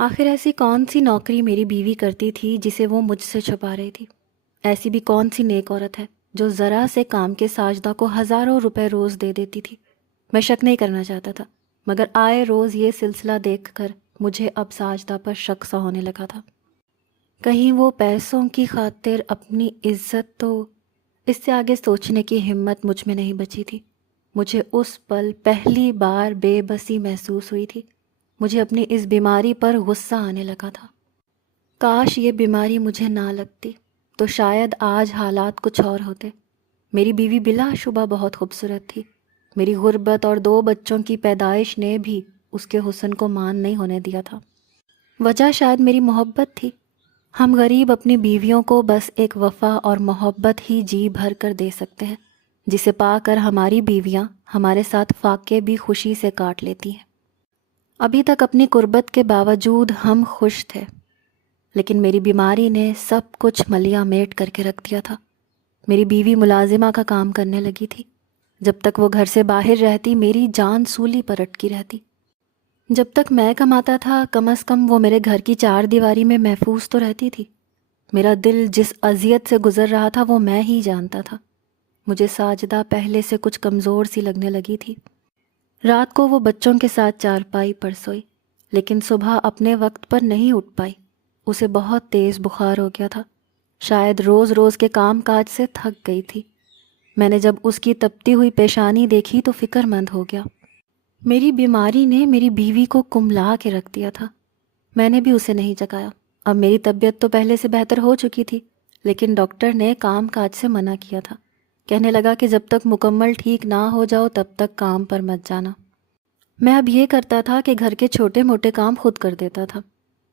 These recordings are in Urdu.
آخر ایسی کون سی نوکری میری بیوی کرتی تھی جسے وہ مجھ سے چھپا رہی تھی؟ ایسی بھی کون سی نیک عورت ہے جو ذرا سے کام کے ساجدہ کو ہزاروں روپے روز دے دیتی تھی؟ میں شک نہیں کرنا چاہتا تھا، مگر آئے روز یہ سلسلہ دیکھ کر مجھے اب ساجدہ پر شک سا ہونے لگا تھا۔ کہیں وہ پیسوں کی خاطر اپنی عزت تو… اس سے آگے سوچنے کی ہمت مجھ میں نہیں بچی تھی۔ مجھے اس پل پہلی بار بے بسی محسوس ہوئی تھی۔ مجھے اپنی اس بیماری پر غصہ آنے لگا تھا۔ کاش یہ بیماری مجھے نہ لگتی تو شاید آج حالات کچھ اور ہوتے۔ میری بیوی بلا شبہ بہت خوبصورت تھی۔ میری غربت اور 2 بچوں کی پیدائش نے بھی اس کے حسن کو مان نہیں ہونے دیا تھا۔ وجہ شاید میری محبت تھی۔ ہم غریب اپنی بیویوں کو بس ایک وفا اور محبت ہی جی بھر کر دے سکتے ہیں، جسے پا کر ہماری بیویاں ہمارے ساتھ فاقے بھی خوشی سے کاٹ لیتی ہیں۔ ابھی تک اپنی قربت کے باوجود ہم خوش تھے، لیکن میری بیماری نے سب کچھ ملیا میٹ کر کے رکھ دیا تھا۔ میری بیوی ملازمہ کا کام کرنے لگی تھی۔ جب تک وہ گھر سے باہر رہتی میری جان سولی پر اٹکی رہتی۔ جب تک میں کماتا تھا کم از کم وہ میرے گھر کی 4 دیواری میں محفوظ تو رہتی تھی۔ میرا دل جس اذیت سے گزر رہا تھا وہ میں ہی جانتا تھا۔ مجھے ساجدہ پہلے سے کچھ کمزور سی لگنے لگی تھی۔ رات کو وہ بچوں کے ساتھ چارپائی پر سوئی، لیکن صبح اپنے وقت پر نہیں اٹھ پائی۔ اسے بہت تیز بخار ہو گیا تھا۔ شاید روز روز کے کام کاج سے تھک گئی تھی۔ میں نے جب اس کی تپتی ہوئی پیشانی دیکھی تو فکر مند ہو گیا۔ میری بیماری نے میری بیوی کو کملا کے رکھ دیا تھا۔ میں نے بھی اسے نہیں جگایا۔ اب میری طبیعت تو پہلے سے بہتر ہو چکی تھی، لیکن ڈاکٹر نے کام کاج سے منع کیا تھا۔ کہنے لگا کہ جب تک مکمل ٹھیک نہ ہو جاؤ تب تک کام پر مت جانا۔ میں اب یہ کرتا تھا کہ گھر کے چھوٹے موٹے کام خود کر دیتا تھا۔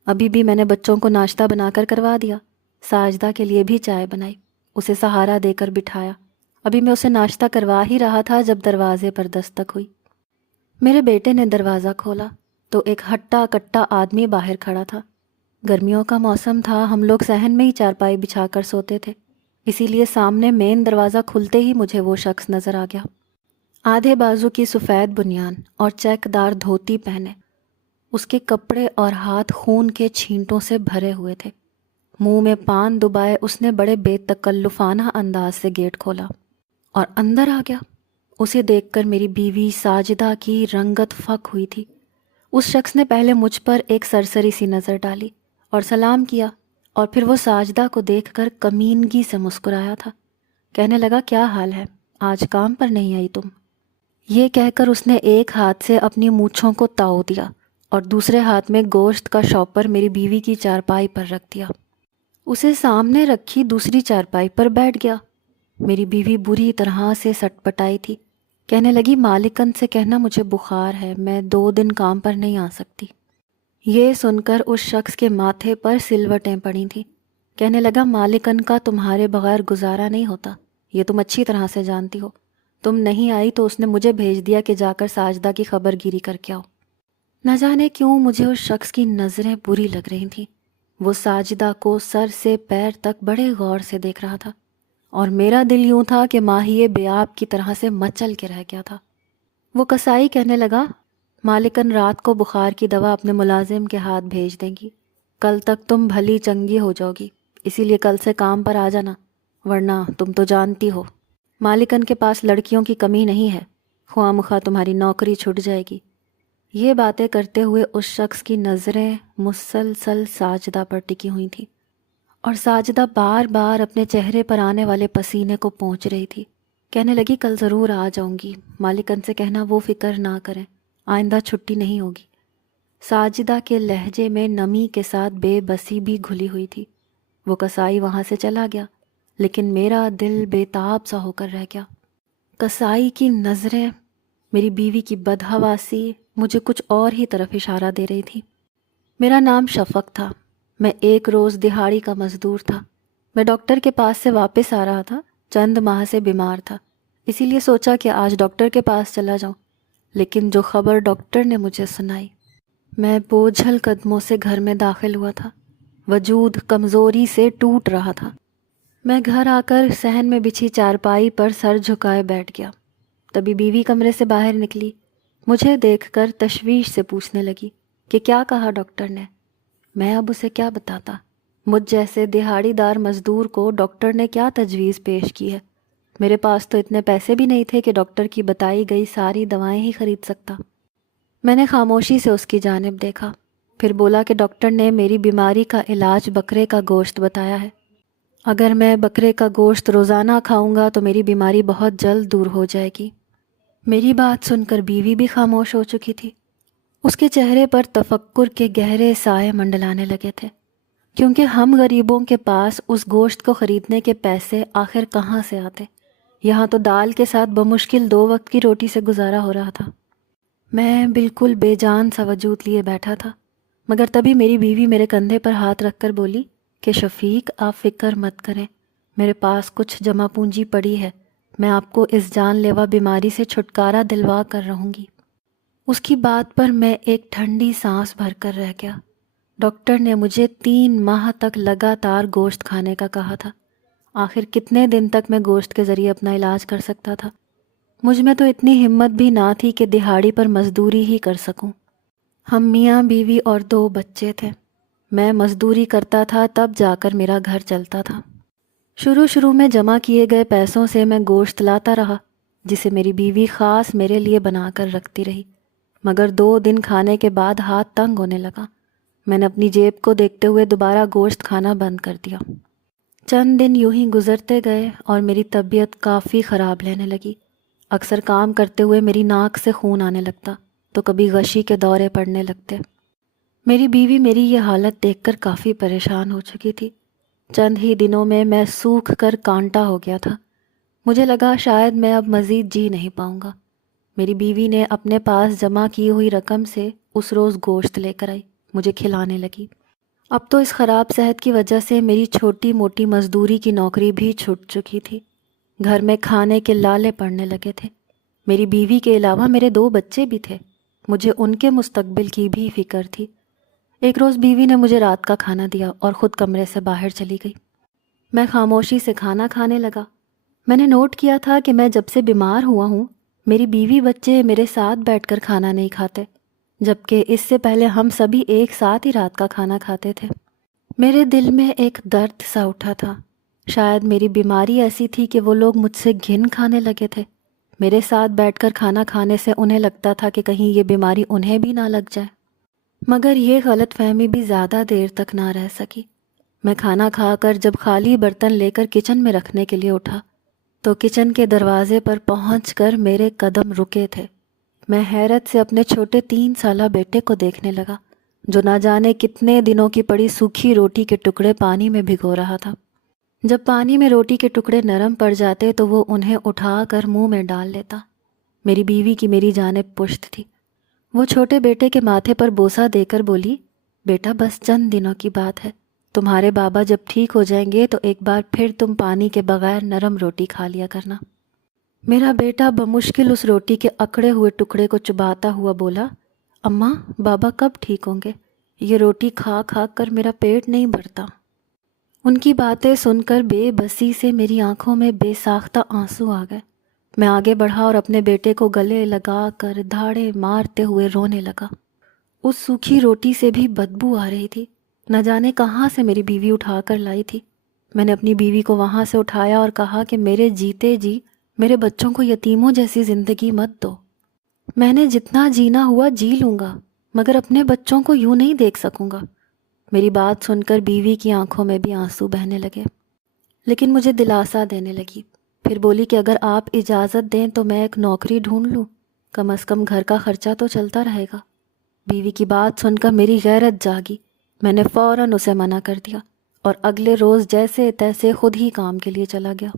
ابھی بھی میں نے بچوں کو ناشتہ بنا کر کروا دیا، ساجدہ کے لیے بھی چائے بنائی، اسے سہارا دے کر بٹھایا۔ ابھی میں اسے ناشتہ کروا ہی رہا تھا جب دروازے پر دستک ہوئی۔ میرے بیٹے نے دروازہ کھولا تو ایک ہٹا کٹا آدمی باہر کھڑا تھا۔ گرمیوں کا موسم تھا، ہم لوگ صحن میں ہی چارپائی بچھا کر سوتے تھے، اسی لیے سامنے مین دروازہ کھلتے ہی مجھے وہ شخص نظر آ گیا۔ آدھے بازو کی سفید بنیان اور چیک دار دھوتی پہنے، اس کے کپڑے اور ہاتھ خون کے چھینٹوں سے بھرے ہوئے تھے۔ منہ میں پان دبائے اس نے بڑے بے تکلفانہ انداز سے گیٹ کھولا اور اندر آ گیا۔ اسے دیکھ کر میری بیوی ساجدہ کی رنگت فک ہوئی تھی۔ اس شخص نے پہلے مجھ پر ایک سرسری سی نظر ڈالی اور سلام کیا، اور پھر وہ ساجدہ کو دیکھ کر کمینگی سے مسکرایا تھا۔ کہنے لگا، کیا حال ہے؟ آج کام پر نہیں آئی تم؟ یہ کہہ کر اس نے ایک ہاتھ سے اپنی مونچھوں کو تاؤ دیا اور دوسرے ہاتھ میں گوشت کا شاپر میری بیوی کی چارپائی پر رکھ دیا۔ اسے سامنے رکھی دوسری چارپائی پر بیٹھ گیا۔ میری بیوی بری طرح سے سٹ پٹائی تھی۔ کہنے لگی، مالکن سے کہنا مجھے بخار ہے، میں 2 دن کام پر نہیں آ سکتی۔ یہ سن کر اس شخص کے ماتھے پر سلوٹیں پڑی تھیں۔ کہنے لگا، مالکن کا تمہارے بغیر گزارا نہیں ہوتا، یہ تم اچھی طرح سے جانتی ہو۔ تم نہیں آئی تو اس نے مجھے بھیج دیا کہ جا کر ساجدہ کی خبر گیری کر کے آؤ۔ نہ جانے کیوں مجھے اس شخص کی نظریں بری لگ رہی تھیں۔ وہ ساجدہ کو سر سے پیر تک بڑے غور سے دیکھ رہا تھا، اور میرا دل یوں تھا کہ ماہی بیاب کی طرح سے مچل کے رہ گیا تھا۔ وہ کسائی کہنے لگا، مالکن رات کو بخار کی دوا اپنے ملازم کے ہاتھ بھیج دیں گی، کل تک تم بھلی چنگی ہو جاؤ گی، اسی لیے کل سے کام پر آ جانا، ورنہ تم تو جانتی ہو مالکن کے پاس لڑکیوں کی کمی نہیں ہے، خواہ مخواہ تمہاری نوکری چھٹ جائے گی۔ یہ باتیں کرتے ہوئے اس شخص کی نظریں مسلسل ساجدہ پر ٹکی ہوئی تھیں، اور ساجدہ بار بار اپنے چہرے پر آنے والے پسینے کو پونچھ رہی تھی۔ کہنے لگی، کل ضرور آ جاؤں گی، مالکن سے کہنا وہ فکر نہ کریں، آئندہ چھٹی نہیں ہوگی۔ ساجدہ کے لہجے میں نمی کے ساتھ بے بسی بھی گھلی ہوئی تھی۔ وہ کسائی وہاں سے چلا گیا، لیکن میرا دل بے تاب سا ہو کر رہ گیا۔ کسائی کی نظریں، میری بیوی کی بدحواسی مجھے کچھ اور ہی طرف اشارہ دے رہی تھی۔ میرا نام شفق تھا، میں ایک روز دہاڑی کا مزدور تھا۔ میں ڈاکٹر کے پاس سے واپس آ رہا تھا، چند ماہ سے بیمار تھا، اسی لیے سوچا کہ آج ڈاکٹر کے پاس چلا جاؤں۔ لیکن جو خبر ڈاکٹر نے مجھے سنائی، میں بوجھل قدموں سے گھر میں داخل ہوا تھا۔ وجود کمزوری سے ٹوٹ رہا تھا۔ میں گھر آ کر صحن میں بچھی چارپائی پر سر جھکائے بیٹھ گیا۔ تبھی بیوی کمرے سے باہر نکلی، مجھے دیکھ کر تشویش سے پوچھنے لگی کہ کیا کہا ڈاکٹر نے۔ میں اب اسے کیا بتاتا؟ مجھ جیسے دہاڑی دار مزدور کو ڈاکٹر نے کیا تجویز پیش کی ہے؟ میرے پاس تو اتنے پیسے بھی نہیں تھے کہ ڈاکٹر کی بتائی گئی ساری دوائیں ہی خرید سکتا۔ میں نے خاموشی سے اس کی جانب دیکھا، پھر بولا کہ ڈاکٹر نے میری بیماری کا علاج بکرے کا گوشت بتایا ہے۔ اگر میں بکرے کا گوشت روزانہ کھاؤں گا تو میری بیماری بہت جلد دور ہو جائے گی۔ میری بات سن کر بیوی بھی خاموش ہو چکی تھی۔ اس کے چہرے پر تفکر کے گہرے سائے منڈلانے لگے تھے، کیونکہ ہم غریبوں کے پاس اس گوشت کو خریدنے کے پیسے آخر کہاں سے آتے؟ یہاں تو دال کے ساتھ بمشکل 2 وقت کی روٹی سے گزارا ہو رہا تھا۔ میں بالکل بے جان سا وجود لیے بیٹھا تھا، مگر تبھی میری بیوی میرے کندھے پر ہاتھ رکھ کر بولی کہ شفیق، آپ فکر مت کریں، میرے پاس کچھ جمع پونجی پڑی ہے، میں آپ کو اس جان لیوا بیماری سے چھٹکارا دلوا کر رہوں گی۔ اس کی بات پر میں ایک ٹھنڈی سانس بھر کر رہ گیا۔ ڈاکٹر نے مجھے 3 ماہ تک لگاتار گوشت کھانے کا کہا تھا۔ آخر کتنے دن تک میں گوشت کے ذریعے اپنا علاج کر سکتا تھا؟ مجھ میں تو اتنی ہمت بھی نہ تھی کہ دہاڑی پر مزدوری ہی کر سکوں۔ ہم میاں بیوی اور 2 بچے تھے۔ میں مزدوری کرتا تھا تب جا کر میرا گھر چلتا تھا۔ شروع میں جمع کیے گئے پیسوں سے میں گوشت لاتا رہا، جسے میری بیوی خاص میرے لیے بنا کر رکھتی رہی، مگر 2 دن کھانے کے بعد ہاتھ تنگ ہونے لگا۔ میں نے اپنی جیب کو دیکھتے ہوئے دوبارہ گوشت کھانا بند کر دیا۔ چند دن یوں ہی گزرتے گئے اور میری طبیعت کافی خراب لینے لگی۔ اکثر کام کرتے ہوئے میری ناک سے خون آنے لگتا تو کبھی غشی کے دورے پڑنے لگتے۔ میری بیوی میری یہ حالت دیکھ کر کافی پریشان ہو چکی تھی۔ چند ہی دنوں میں سوکھ کر کانٹا ہو گیا تھا۔ مجھے لگا شاید میں اب مزید جی نہیں پاؤں گا۔ میری بیوی نے اپنے پاس جمع کی ہوئی رقم سے اس روز گوشت لے کر آئی، مجھے کھلانے لگی۔ اب تو اس خراب صحت کی وجہ سے میری چھوٹی موٹی مزدوری کی نوکری بھی چھوٹ چکی تھی۔ گھر میں کھانے کے لالے پڑنے لگے تھے۔ میری بیوی کے علاوہ میرے 2 بچے بھی تھے، مجھے ان کے مستقبل کی بھی فکر تھی۔ ایک روز بیوی نے مجھے رات کا کھانا دیا اور خود کمرے سے باہر چلی گئی۔ میں خاموشی سے کھانا کھانے لگا۔ میں نے نوٹ کیا تھا کہ میں جب سے بیمار ہوا ہوں، میری بیوی بچے میرے ساتھ بیٹھ کر کھانا نہیں کھاتے، جبکہ اس سے پہلے ہم سبھی ایک ساتھ ہی رات کا کھانا کھاتے تھے۔ میرے دل میں ایک درد سا اٹھا تھا۔ شاید میری بیماری ایسی تھی کہ وہ لوگ مجھ سے گھن کھانے لگے تھے۔ میرے ساتھ بیٹھ کر کھانا کھانے سے انہیں لگتا تھا کہ کہیں یہ بیماری انہیں بھی نہ لگ جائے۔ مگر یہ غلط فہمی بھی زیادہ دیر تک نہ رہ سکی۔ میں کھانا کھا کر جب خالی برتن لے کر کچن میں رکھنے کے لیے اٹھا تو کچن کے دروازے پر پہنچ کر میرے قدم رکے تھے۔ میں حیرت سے اپنے چھوٹے 3 سالہ بیٹے کو دیکھنے لگا، جو نہ جانے کتنے دنوں کی پڑی سوکھی روٹی کے ٹکڑے پانی میں بھگو رہا تھا۔ جب پانی میں روٹی کے ٹکڑے نرم پڑ جاتے تو وہ انہیں اٹھا کر منہ میں ڈال لیتا۔ میری بیوی کی میری جانب پشت تھی۔ وہ چھوٹے بیٹے کے ماتھے پر بوسہ دے کر بولی، بیٹا بس چند دنوں کی بات ہے، تمہارے بابا جب ٹھیک ہو جائیں گے تو ایک بار پھر تم پانی کے بغیر نرم روٹی کھا لیا کرنا۔ میرا بیٹا بمشکل اس روٹی کے اکڑے ہوئے ٹکڑے کو چباتا ہوا بولا، اماں بابا کب ٹھیک ہوں گے؟ یہ روٹی کھا کھا کر میرا پیٹ نہیں بھرتا۔ ان کی باتیں سن کر بے بسی سے میری آنکھوں میں بے ساختہ آنسو آ گئے۔ میں آگے بڑھا اور اپنے بیٹے کو گلے لگا کر دھاڑے مارتے ہوئے رونے لگا۔ اس سوکھی روٹی سے بھی بدبو آ رہی تھی، نہ جانے کہاں سے میری بیوی اٹھا کر لائی تھی۔ میں نے اپنی بیوی کو وہاں سے اٹھایا اور کہا کہ میرے جیتے جی میرے بچوں کو یتیموں جیسی زندگی مت دو۔ میں نے جتنا جینا ہوا جی لوں گا، مگر اپنے بچوں کو یوں نہیں دیکھ سکوں گا۔ میری بات سن کر بیوی کی آنکھوں میں بھی آنسو بہنے لگے، لیکن مجھے دلاسا دینے لگی۔ پھر بولی کہ اگر آپ اجازت دیں تو میں ایک نوکری ڈھونڈ لوں، کم از کم گھر کا خرچہ تو چلتا رہے گا۔ بیوی کی بات سن کر میری غیرت جاگی۔ میں نے فوراً اسے منع کر دیا اور اگلے روز جیسے تیسے خود ہی کام کے لیے چلا گیا۔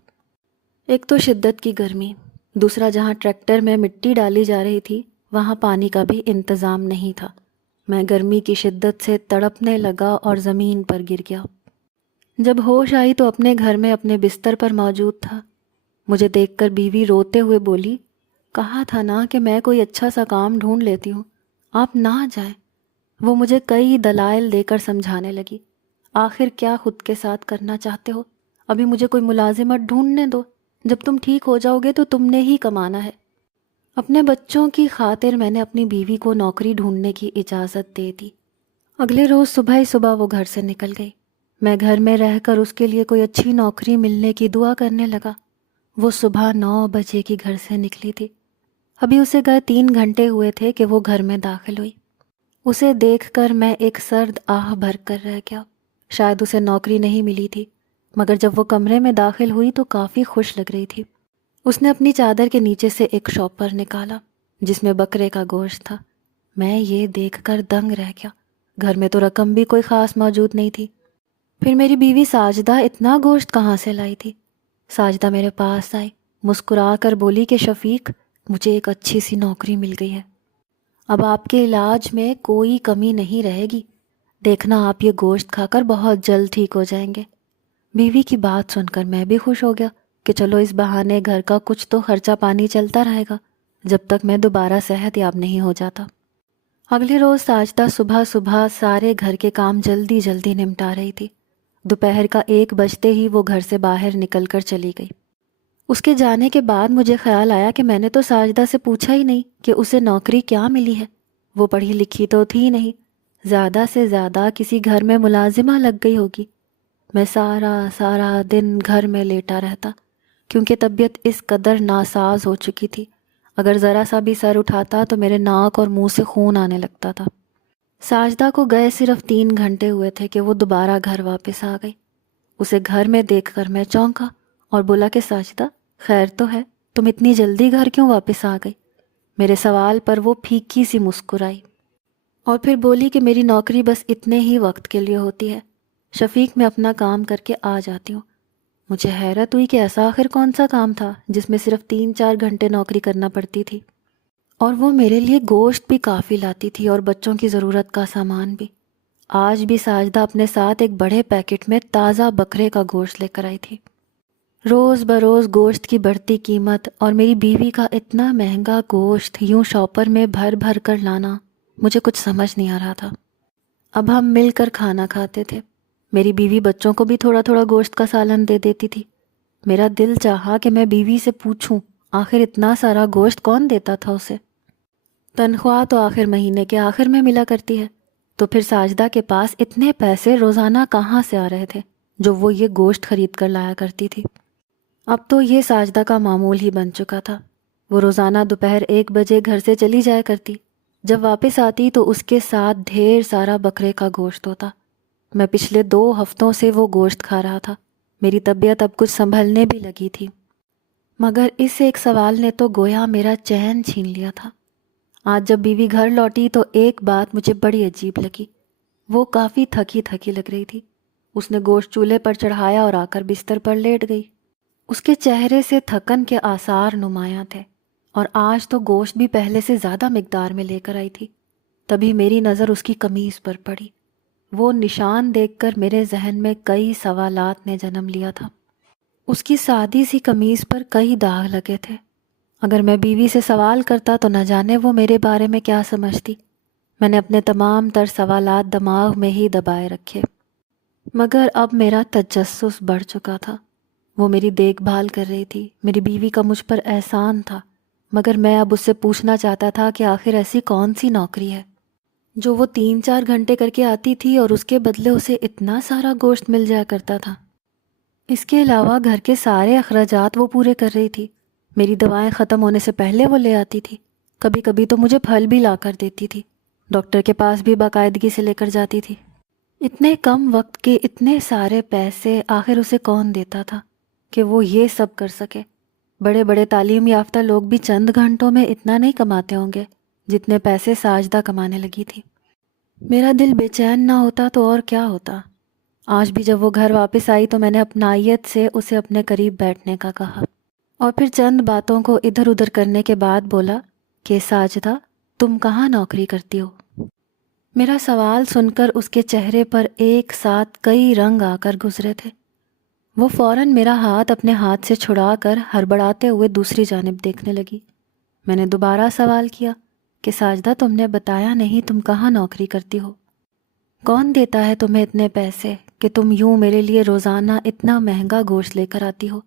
ایک تو شدت کی گرمی، دوسرا جہاں ٹریکٹر میں مٹی ڈالی جا رہی تھی وہاں پانی کا بھی انتظام نہیں تھا۔ میں گرمی کی شدت سے تڑپنے لگا اور زمین پر گر گیا۔ جب ہوش آئی تو اپنے گھر میں اپنے بستر پر موجود تھا۔ مجھے دیکھ کر بیوی روتے ہوئے بولی، کہا تھا نا کہ میں کوئی اچھا سا کام ڈھونڈ لیتی ہوں، آپ نہ جائیں۔ وہ مجھے کئی دلائل دے کر سمجھانے لگی، آخر کیا خود کے ساتھ کرنا چاہتے ہو؟ ابھی مجھے کوئی ملازمت ڈھونڈنے دو، جب تم ٹھیک ہو جاؤ گے تو تم نے ہی کمانا ہے۔ اپنے بچوں کی خاطر میں نے اپنی بیوی کو نوکری ڈھونڈنے کی اجازت دے دی۔ اگلے روز صبح ہی صبح وہ گھر سے نکل گئی۔ میں گھر میں رہ کر اس کے لیے کوئی اچھی نوکری ملنے کی دعا کرنے لگا۔ وہ صبح 9 بجے کی گھر سے نکلی تھی۔ ابھی اسے گئے 3 گھنٹے ہوئے تھے کہ وہ گھر میں داخل ہوئی۔ اسے دیکھ کر میں ایک سرد آہ بھر کر رہ گیا۔ شاید اسے نوکری نہیں ملی تھی، مگر جب وہ کمرے میں داخل ہوئی تو کافی خوش لگ رہی تھی۔ اس نے اپنی چادر کے نیچے سے ایک شاپر نکالا جس میں بکرے کا گوشت تھا۔ میں یہ دیکھ کر دنگ رہ گیا۔ گھر میں تو رقم بھی کوئی خاص موجود نہیں تھی۔ پھر میری بیوی ساجدہ اتنا گوشت کہاں سے لائی تھی؟ ساجدہ میرے پاس آئی، مسکرا کر بولی کہ شفیق، مجھے ایک اچھی سی نوکری مل گئی ہے، اب آپ کے علاج میں کوئی کمی نہیں رہے گی، دیکھنا آپ یہ گوشت کھا کر بہت جلد ٹھیک ہو جائیں گے۔ بیوی کی بات سن کر میں بھی خوش ہو گیا کہ چلو اس بہانے گھر کا کچھ تو خرچہ پانی چلتا رہے گا جب تک میں دوبارہ صحت یاب نہیں ہو جاتا۔ اگلے روز ساجدہ صبح صبح سارے گھر کے کام جلدی جلدی نمٹا رہی تھی۔ دوپہر کا 1 بجتے ہی وہ گھر سے باہر نکل کر چلی گئی۔ اس کے جانے کے بعد مجھے خیال آیا کہ میں نے تو ساجدہ سے پوچھا ہی نہیں کہ اسے نوکری کیا ملی ہے۔ وہ پڑھی لکھی تو تھی نہیں، زیادہ سے زیادہ کسی گھر میں ملازمہ لگ گئی ہوگی۔ میں سارا دن گھر میں لیٹا رہتا کیونکہ طبیعت اس قدر ناساز ہو چکی تھی۔ اگر ذرا سا بھی سر اٹھاتا تو میرے ناک اور منہ سے خون آنے لگتا تھا۔ ساجدہ کو گئے صرف 3 گھنٹے ہوئے تھے کہ وہ دوبارہ گھر واپس آ گئی۔ اسے گھر میں دیکھ کر میں چونکا اور بولا کہ ساجدہ، خیر تو ہے، تم اتنی جلدی گھر کیوں واپس آ گئی؟ میرے سوال پر وہ پھیکی سی مسکرائی اور پھر بولی کہ میری نوکری بس اتنے ہی وقت کے لیے ہوتی ہے، شفیق میں اپنا کام کر کے آ جاتی ہوں۔ مجھے حیرت ہوئی کہ ایسا آخر کون سا کام تھا جس میں صرف 3-4 گھنٹے نوکری کرنا پڑتی تھی، اور وہ میرے لیے گوشت بھی کافی لاتی تھی اور بچوں کی ضرورت کا سامان بھی۔ آج بھی ساجدہ اپنے ساتھ ایک بڑے پیکٹ میں تازہ بکرے کا گوشت لے کر آئی تھی۔ روز بروز گوشت کی بڑھتی قیمت اور میری بیوی کا اتنا مہنگا گوشت یوں شاپر میں بھر بھر کر لانا، مجھے کچھ سمجھ نہیں آ رہا تھا۔ اب ہم مل کر کھانا کھاتے تھے۔ میری بیوی بچوں کو بھی تھوڑا تھوڑا گوشت کا سالن دے دیتی تھی۔ میرا دل چاہا کہ میں بیوی سے پوچھوں آخر اتنا سارا گوشت کون دیتا تھا اسے؟ تنخواہ تو آخر مہینے کے آخر میں ملا کرتی ہے، تو پھر ساجدہ کے پاس اتنے پیسے روزانہ کہاں سے آ رہے تھے جو وہ یہ گوشت خرید کر لایا کرتی تھی؟ اب تو یہ ساجدہ کا معمول ہی بن چکا تھا۔ وہ روزانہ دوپہر 1 بجے گھر سے چلی جایا کرتی۔ جب واپس آتی تو اس کے ساتھ ڈھیر سارا بکرے کا گوشت ہوتا۔ میں پچھلے 2 ہفتوں سے وہ گوشت کھا رہا تھا۔ میری طبیعت اب کچھ سنبھلنے بھی لگی تھی، مگر اس ایک سوال نے تو گویا میرا چین چھین لیا تھا۔ آج جب بیوی گھر لوٹی تو ایک بات مجھے بڑی عجیب لگی۔ وہ کافی تھکی تھکی لگ رہی تھی۔ اس نے گوشت چولہے پر چڑھایا اور آ کر بستر پر لیٹ گئی۔ اس کے چہرے سے تھکن کے آثار نمایاں تھے، اور آج تو گوشت بھی پہلے سے زیادہ مقدار میں لے کر آئی تھی۔ تبھی میری نظر اس کی قمیض پر پڑی۔ وہ نشان دیکھ کر میرے ذہن میں کئی سوالات نے جنم لیا تھا۔ اس کی سادی سی قمیض پر کئی داغ لگے تھے۔ اگر میں بیوی سے سوال کرتا تو نہ جانے وہ میرے بارے میں کیا سمجھتی۔ میں نے اپنے تمام تر سوالات دماغ میں ہی دبائے رکھے، مگر اب میرا تجسس بڑھ چکا تھا۔ وہ میری دیکھ بھال کر رہی تھی، میری بیوی کا مجھ پر احسان تھا، مگر میں اب اس سے پوچھنا چاہتا تھا کہ آخر ایسی کون سی نوکری ہے جو وہ 3-4 گھنٹے کر کے آتی تھی اور اس کے بدلے اسے اتنا سارا گوشت مل جایا کرتا تھا۔ اس کے علاوہ گھر کے سارے اخراجات وہ پورے کر رہی تھی۔ میری دوائیں ختم ہونے سے پہلے وہ لے آتی تھی، کبھی کبھی تو مجھے پھل بھی لا کر دیتی تھی، ڈاکٹر کے پاس بھی باقاعدگی سے لے کر جاتی تھی۔ اتنے کم وقت کے اتنے سارے پیسے آخر اسے کون دیتا تھا کہ وہ یہ سب کر سکے؟ بڑے بڑے تعلیم یافتہ لوگ بھی چند گھنٹوں میں اتنا نہیں کماتے ہوں گے جتنے پیسے ساجدہ کمانے لگی تھی۔ میرا دل بے چین نہ ہوتا تو اور کیا ہوتا۔ آج بھی جب وہ گھر واپس آئی تو میں نے اپنائیت سے اسے اپنے قریب بیٹھنے کا کہا، اور پھر چند باتوں کو ادھر ادھر کرنے کے بعد بولا کہ ساجدہ، تم کہاں نوکری کرتی ہو؟ میرا سوال سن کر اس کے چہرے پر ایک ساتھ کئی رنگ آ کر گزرے تھے۔ وہ فوراً میرا ہاتھ اپنے ہاتھ سے چھڑا کر ہڑبڑاتے ہوئے دوسری جانب دیکھنے لگی۔ میں نے دوبارہ سوال کیا کہ ساجدہ، تم نے بتایا نہیں تم کہاں نوکری کرتی ہو؟ کون دیتا ہے تمہیں اتنے پیسے کہ تم یوں میرے لیے روزانہ اتنا مہنگا گوشت لے کر آتی ہو،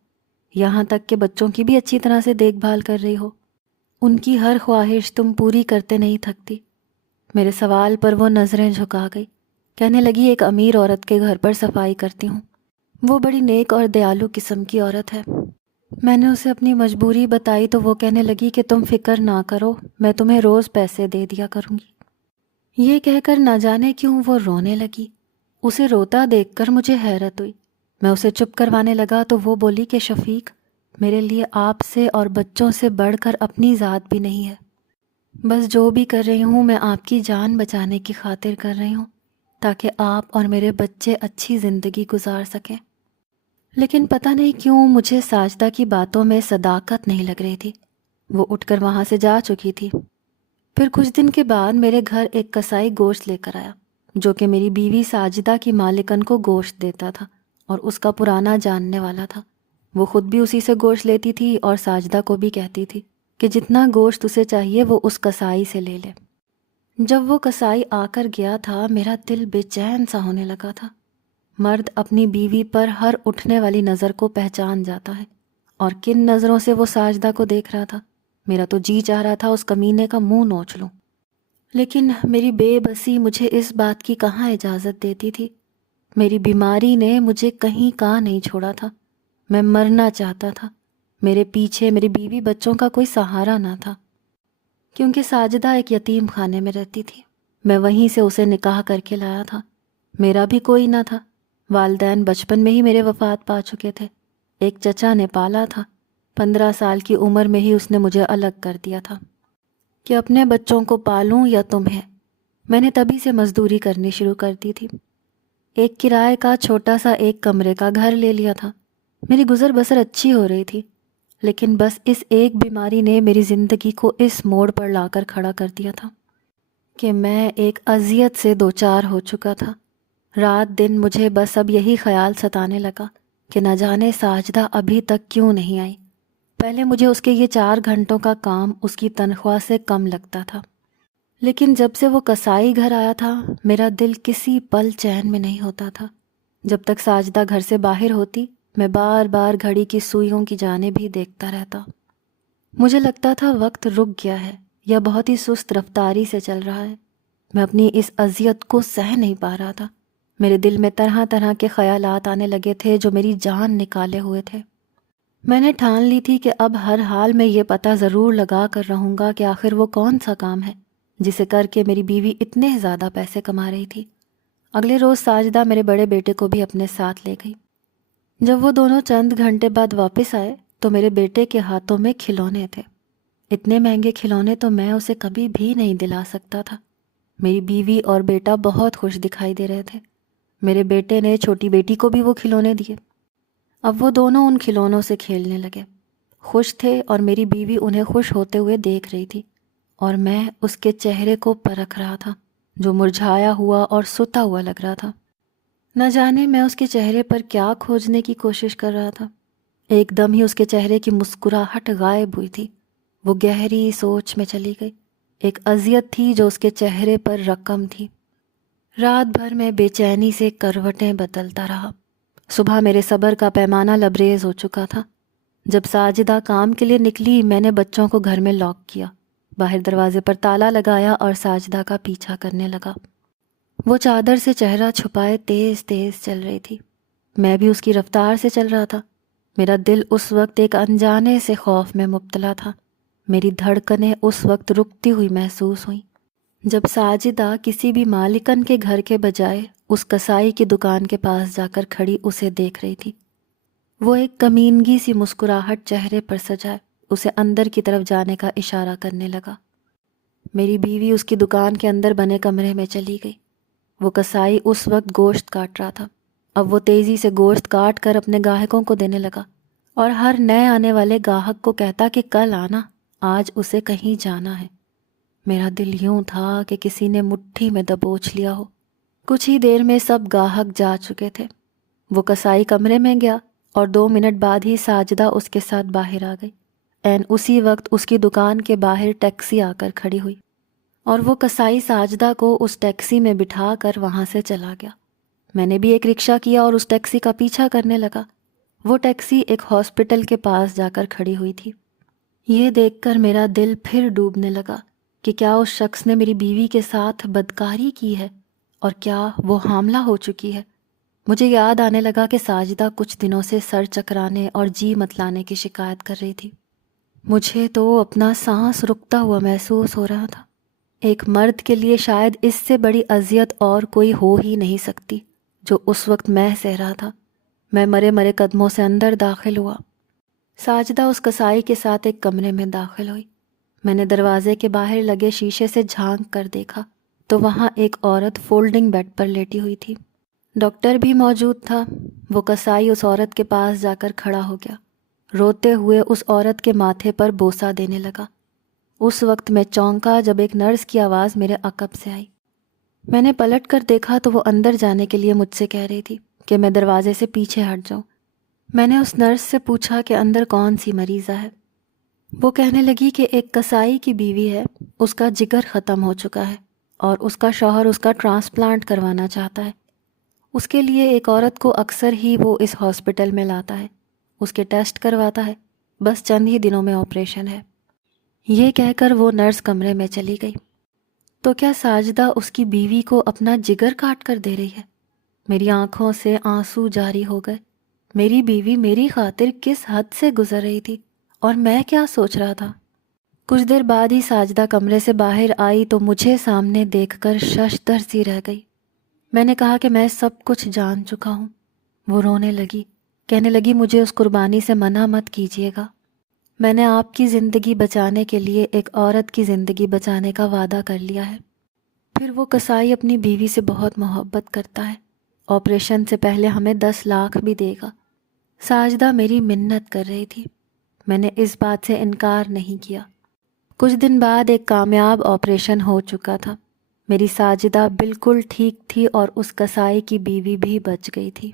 یہاں تک کہ بچوں کی بھی اچھی طرح سے دیکھ بھال کر رہی ہو؟ ان کی ہر خواہش تم پوری کرتے نہیں تھکتی۔ میرے سوال پر وہ نظریں جھکا گئی۔ کہنے لگی ایک امیر عورت کے گھر پر صفائی کرتی ہوں، وہ بڑی نیک اور دیالو قسم کی عورت ہے۔ میں نے اسے اپنی مجبوری بتائی تو وہ کہنے لگی کہ تم فکر نہ کرو، میں تمہیں روز پیسے دے دیا کروں گی۔ یہ کہہ کر نہ جانے کیوں وہ رونے لگی۔ اسے روتا دیکھ کر مجھے حیرت ہوئی۔ میں اسے چپ کروانے لگا تو وہ بولی کہ شفیق، میرے لیے آپ سے اور بچوں سے بڑھ کر اپنی ذات بھی نہیں ہے۔ بس جو بھی کر رہی ہوں میں آپ کی جان بچانے کی خاطر کر رہی ہوں، تاکہ آپ اور میرے بچے اچھی زندگی گزار سکیں۔ لیکن پتہ نہیں کیوں مجھے ساجدہ کی باتوں میں صداقت نہیں لگ رہی تھی۔ وہ اٹھ کر وہاں سے جا چکی تھی۔ پھر کچھ دن کے بعد میرے گھر ایک کسائی گوشت لے کر آیا، جو کہ میری بیوی ساجدہ کی مالکن کو گوشت دیتا تھا اور اس کا پرانا جاننے والا تھا۔ وہ خود بھی اسی سے گوشت لیتی تھی اور ساجدہ کو بھی کہتی تھی کہ جتنا گوشت اسے چاہیے وہ اس کسائی سے لے لے۔ جب وہ کسائی آ کر گیا تھا میرا دل بے چین سا ہونے لگا تھا۔ مرد اپنی بیوی پر ہر اٹھنے والی نظر کو پہچان جاتا ہے، اور کن نظروں سے وہ ساجدہ کو دیکھ رہا تھا۔ میرا تو جی چاہ رہا تھا اس کمینے کا منہ نوچ لوں، لیکن میری بے بسی مجھے اس بات کی کہاں اجازت دیتی تھی۔ میری بیماری نے مجھے کہیں کا نہیں چھوڑا تھا۔ میں مرنا چاہتا تھا۔ میرے پیچھے میری بیوی بچوں کا کوئی سہارا نہ تھا، کیونکہ ساجدہ ایک یتیم خانے میں رہتی تھی۔ میں وہیں سے اسے نکاح کر کے لایا تھا۔ میرا بھی کوئی نہ تھا۔ والدین بچپن میں ہی میرے وفات پا چکے تھے۔ ایک چچا نے پالا تھا۔ 15 سال کی عمر میں ہی اس نے مجھے الگ کر دیا تھا کہ اپنے بچوں کو پالوں یا تمہیں۔ میں نے تبھی سے مزدوری کرنی شروع کر دی تھی۔ ایک کرائے کا چھوٹا سا ایک کمرے کا گھر لے لیا تھا۔ میری گزر بسر اچھی ہو رہی تھی، لیکن بس اس ایک بیماری نے میری زندگی کو اس موڑ پر لا کر کھڑا کر دیا تھا کہ میں ایک اذیت سے دوچار ہو چکا تھا۔ رات دن مجھے بس اب یہی خیال ستانے لگا کہ نہ جانے ساجدہ ابھی تک کیوں نہیں آئی۔ پہلے مجھے اس کے یہ 4 گھنٹوں کا کام اس کی تنخواہ سے کم لگتا تھا، لیکن جب سے وہ کسائی گھر آیا تھا میرا دل کسی پل چین میں نہیں ہوتا تھا۔ جب تک ساجدہ گھر سے باہر ہوتی میں بار بار گھڑی کی سوئیوں کی جانب ہی دیکھتا رہتا۔ مجھے لگتا تھا وقت رک گیا ہے یا بہت ہی سست رفتاری سے چل رہا ہے۔ میں اپنی اس اذیت کو سہ نہیں پا رہا تھا۔ میرے دل میں طرح طرح کے خیالات آنے لگے تھے جو میری جان نکالے ہوئے تھے۔ میں نے ٹھان لی تھی کہ اب ہر حال میں یہ پتہ ضرور لگا کر رہوں گا کہ آخر وہ کون سا کام ہے جسے کر کے میری بیوی اتنے زیادہ پیسے کما رہی تھی۔ اگلے روز ساجدہ میرے بڑے بیٹے کو بھی اپنے ساتھ لے گئی۔ جب وہ دونوں چند گھنٹے بعد واپس آئے تو میرے بیٹے کے ہاتھوں میں کھلونے تھے۔ اتنے مہنگے کھلونے تو میں اسے کبھی بھی نہیں دلا سکتا تھا۔ میری بیوی اور بیٹا بہت خوش دکھائی دے رہے تھے۔ میرے بیٹے نے چھوٹی بیٹی کو بھی وہ کھلونے دیے۔ اب وہ دونوں ان کھلونوں سے کھیلنے لگے، خوش تھے، اور میری بیوی انہیں خوش ہوتے ہوئے دیکھ رہی تھی، اور میں اس کے چہرے کو پرکھ رہا تھا جو مرجھایا ہوا اور ستا ہوا لگ رہا تھا۔ نہ جانے میں اس کے چہرے پر کیا کھوجنے کی کوشش کر رہا تھا۔ ایک دم ہی اس کے چہرے کی مسکراہٹ غائب ہوئی تھی۔ وہ گہری سوچ میں چلی گئی۔ ایک اذیت تھی جو اس کے چہرے پر رقم تھی۔ رات بھر میں بے چینی سے کروٹیں بدلتا رہا۔ صبح میرے صبر کا پیمانہ لبریز ہو چکا تھا۔ جب ساجدہ کام کے لیے نکلی میں نے بچوں کو گھر میں لاک کیا، باہر دروازے پر تالا لگایا اور ساجدہ کا پیچھا کرنے لگا۔ وہ چادر سے چہرہ چھپائے تیز تیز چل رہی تھی۔ میں بھی اس کی رفتار سے چل رہا تھا۔ میرا دل اس وقت ایک انجانے سے خوف میں مبتلا تھا۔ میری دھڑکنیں اس وقت رکتی ہوئی محسوس ہوئیں جب ساجدہ کسی بھی مالکن کے گھر کے بجائے اس کسائی کی دکان کے پاس جا کر کھڑی اسے دیکھ رہی تھی۔ وہ ایک کمینگی سی مسکراہٹ چہرے پر سجائے اسے اندر کی طرف جانے کا اشارہ کرنے لگا۔ میری بیوی اس کی دکان کے اندر بنے کمرے میں چلی گئی۔ وہ کسائی اس وقت گوشت کاٹ رہا تھا۔ اب وہ تیزی سے گوشت کاٹ کر اپنے گاہکوں کو دینے لگا، اور ہر نئے آنے والے گاہک کو کہتا کہ کل آنا، آج اسے کہیں جانا ہے۔ میرا دل یوں تھا کہ کسی نے مٹھی میں دبوچ لیا ہو۔ کچھ ہی دیر میں سب گاہک جا چکے تھے۔ وہ کسائی کمرے میں گیا اور 2 منٹ بعد ہی ساجدہ اس کے ساتھ باہر آ گئی۔ عین اسی وقت اس کی دکان کے باہر ٹیکسی آ کر کھڑی ہوئی، اور وہ کسائی ساجدہ کو اس ٹیکسی میں بٹھا کر وہاں سے چلا گیا۔ میں نے بھی ایک رکشہ کیا اور اس ٹیکسی کا پیچھا کرنے لگا۔ وہ ٹیکسی ایک ہاسپٹل کے پاس جا کر کھڑی ہوئی تھی۔ یہ دیکھ کر میرا دل پھر ڈوبنے لگا کہ کیا اس شخص نے میری بیوی کے ساتھ بدکاری کی ہے اور کیا وہ حاملہ ہو چکی ہے؟ مجھے یاد آنے لگا کہ ساجدہ کچھ دنوں سے سر چکرانے اور جی متلانے کی شکایت کر رہی تھی۔ مجھے تو اپنا سانس رکتا ہوا محسوس ہو رہا تھا۔ ایک مرد کے لیے شاید اس سے بڑی اذیت اور کوئی ہو ہی نہیں سکتی جو اس وقت میں سہ رہا تھا۔ میں مرے مرے قدموں سے اندر داخل ہوا۔ ساجدہ اس کسائی کے ساتھ ایک کمرے میں داخل ہوئی۔ میں نے دروازے کے باہر لگے شیشے سے جھانک کر دیکھا تو وہاں ایک عورت فولڈنگ بیڈ پر لیٹی ہوئی تھی۔ ڈاکٹر بھی موجود تھا۔ وہ کسائی اس عورت کے پاس جا کر کھڑا ہو گیا، روتے ہوئے اس عورت کے ماتھے پر بوسہ دینے لگا۔ اس وقت میں چونکا جب ایک نرس کی آواز میرے عقب سے آئی۔ میں نے پلٹ کر دیکھا تو وہ اندر جانے کے لیے مجھ سے کہہ رہی تھی کہ میں دروازے سے پیچھے ہٹ جاؤں۔ میں نے اس نرس سے پوچھا کہ اندر کون سی مریضہ ہے۔ وہ کہنے لگی کہ ایک کسائی کی بیوی ہے، اس کا جگر ختم ہو چکا ہے اور اس کا شوہر اس کا ٹرانسپلانٹ کروانا چاہتا ہے۔ اس کے لیے ایک عورت کو اکثر ہی وہ اس ہاسپٹل میں لاتا ہے، اس کے ٹیسٹ کرواتا ہے، بس چند ہی دنوں میں آپریشن ہے۔ یہ کہہ کر وہ نرس کمرے میں چلی گئی۔ تو کیا ساجدہ اس کی بیوی کو اپنا جگر کاٹ کر دے رہی ہے؟ میری آنکھوں سے آنسو جاری ہو گئے۔ میری بیوی میری خاطر کس حد سے گزر رہی تھی اور میں کیا سوچ رہا تھا؟ کچھ دیر بعد ہی ساجدہ کمرے سے باہر آئی تو مجھے سامنے دیکھ کر ششدر سی رہ گئی۔ میں نے کہا کہ میں سب کچھ جان چکا ہوں۔ وہ رونے لگی، کہنے لگی مجھے اس قربانی سے منع مت کیجیے گا۔ میں نے آپ کی زندگی بچانے کے لیے ایک عورت کی زندگی بچانے کا وعدہ کر لیا ہے۔ پھر وہ کسائی اپنی بیوی سے بہت محبت کرتا ہے، آپریشن سے پہلے ہمیں 10 لاکھ بھی دے گا۔ ساجدہ میری منت کر رہی تھی، میں نے اس بات سے انکار نہیں کیا۔ کچھ دن بعد ایک کامیاب آپریشن ہو چکا تھا۔ میری ساجدہ بالکل ٹھیک تھی اور اس کسائی کی بیوی بھی بچ گئی تھی۔